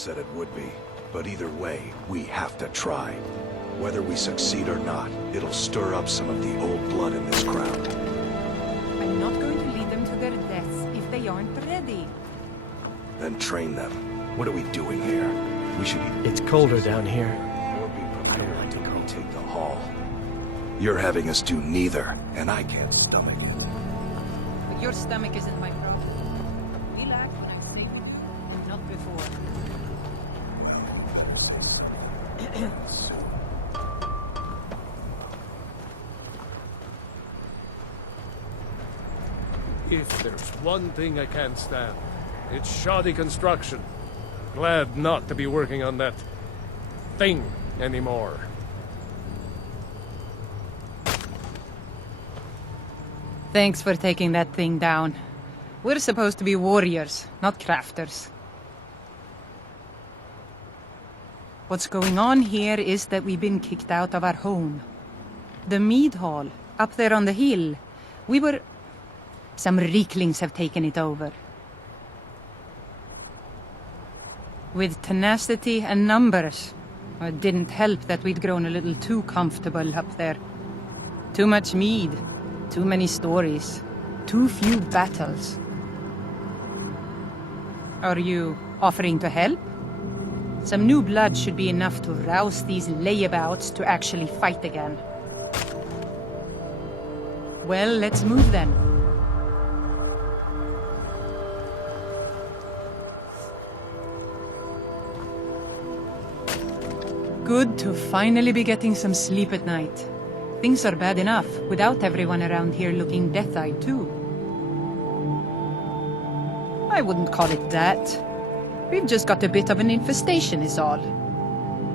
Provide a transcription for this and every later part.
said it would be. But either way, we have to try. Whether we succeed or not, it'll stir up some of the old blood in this crowd. I'm not going to lead them to their deaths if they aren't ready. Then train them. What are we doing here? We should be... It's colder down here. Or be prepared to retake the hall. You're having us do neither, and I can't stomach it. But your stomach isn't my problem. Relax when I say not before. If there's one thing I can't stand, it's shoddy construction. Glad not to be working on that thing anymore. Thanks for taking that thing down. We're supposed to be warriors, not crafters. What's going on here is that we've been kicked out of our home. The mead hall, up there on the hill. Some Rieklings have taken it over. With tenacity and numbers. It didn't help that we'd grown a little too comfortable up there. Too much mead, too many stories, too few battles. Are you offering to help? Some new blood should be enough to rouse these layabouts to actually fight again. Well, let's move then. Good to finally be getting some sleep at night. Things are bad enough without everyone around here looking death-eyed too. I wouldn't call it that. We've just got a bit of an infestation is all.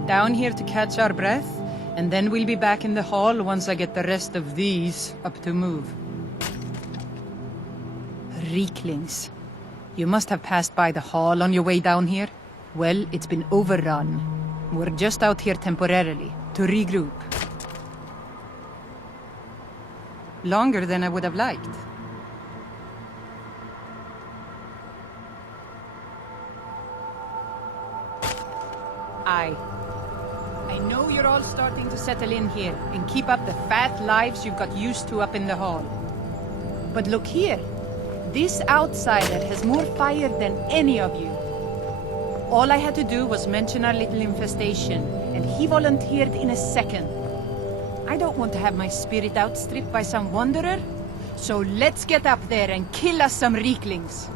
Down here to catch our breath, and then we'll be back in the hall once I get the rest of these up to move. Rieklings. You must have passed by the hall on your way down here. Well, it's been overrun. We're just out here temporarily, to regroup. Longer than I would have liked. I know you're all starting to settle in here and keep up the fat lives you've got used to up in the hall. But look here. This outsider has more fire than any of you. All I had to do was mention our little infestation, and he volunteered in a second. I don't want to have my spirit outstripped by some wanderer, so let's get up there and kill us some Rieklings.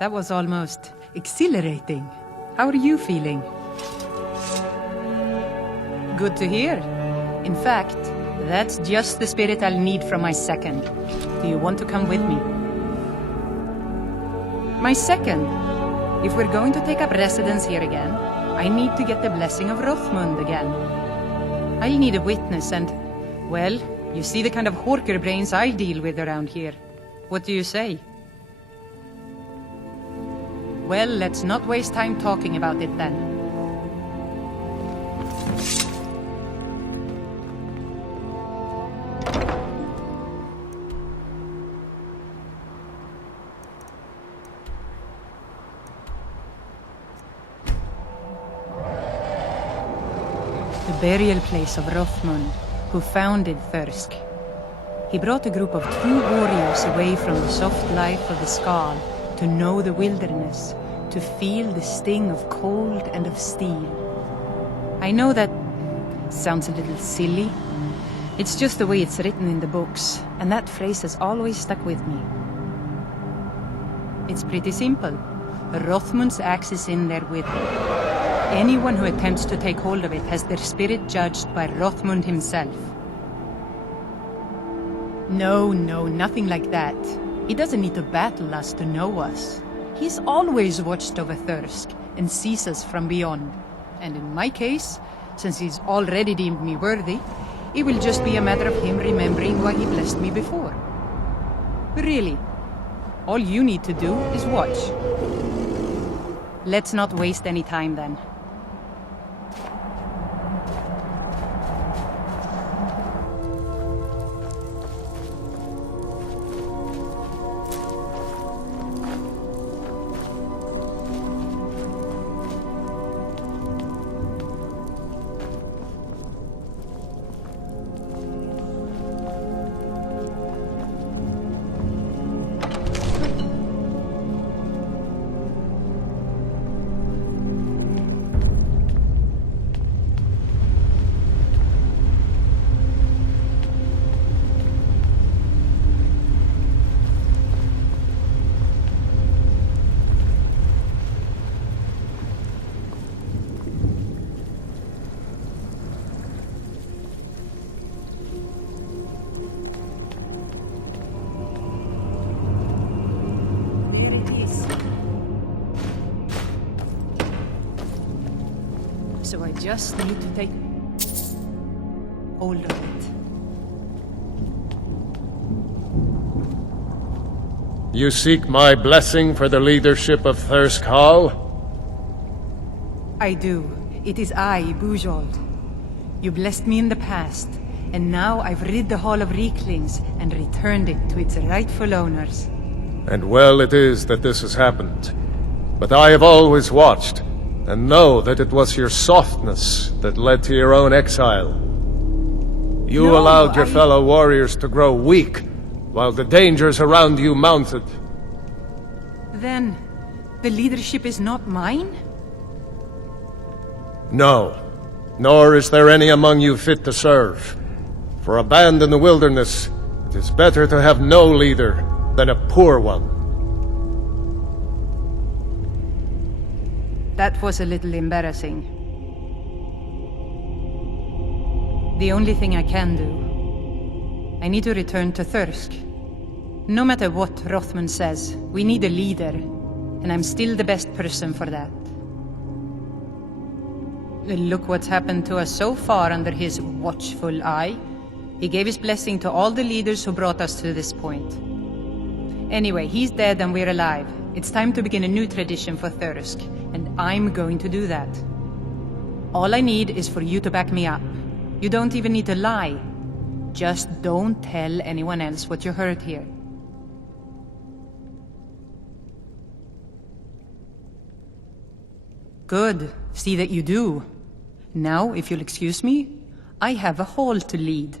That was almost exhilarating. How are you feeling? Good to hear. In fact, That's just the spirit I'll need from my second. Do you want to come with me? My second? If we're going to take up residence here again, I need to get the blessing of Rothmund again. I'll need a witness and, well, you see the kind of horker brains I deal with around here. What do you say? Well, let's not waste time talking about it then. The burial place of Rothmund, who founded Thirsk. He brought a group of true warriors away from the soft life of the Skal to know the wilderness, to feel the sting of cold and of steel. I know that sounds a little silly. It's just the way it's written in the books, and that phrase has always stuck with me. It's pretty simple. Rothmund's axe is in there with me. Anyone who attempts to take hold of it has their spirit judged by Rothmund himself. No, nothing like that. He doesn't need to battle us to know us. He's always watched over Thirsk and sees us from beyond. And in my case, since he's already deemed me worthy, it will just be a matter of him remembering why he blessed me before. Really, all you need to do is watch. Let's not waste any time then. So I just need to take hold of it. You seek my blessing for the leadership of Thirsk Hall? I do. It is I, Bujold. You blessed me in the past, and now I've rid the Hall of Reeklings and returned it to its rightful owners. And well it is that this has happened. But I have always watched, and know that it was your softness that led to your own exile. You No, allowed your fellow warriors to grow weak, while the dangers around you mounted. Then, the leadership is not mine? No, nor is there any among you fit to serve. For a band in the wilderness, it is better to have no leader than a poor one. That was a little embarrassing. The only thing I can do, I need to return to Thirsk. No matter what Rothmund says, we need a leader, and I'm still the best person for that. Look what's happened to us so far under his watchful eye. He gave his blessing to all the leaders who brought us to this point. Anyway, he's dead and we're alive. It's time to begin a new tradition for Thirsk, and I'm going to do that. All I need is for you to back me up. You don't even need to lie. Just don't tell anyone else what you heard here. Good. See that you do. Now, if you'll excuse me, I have a hall to lead.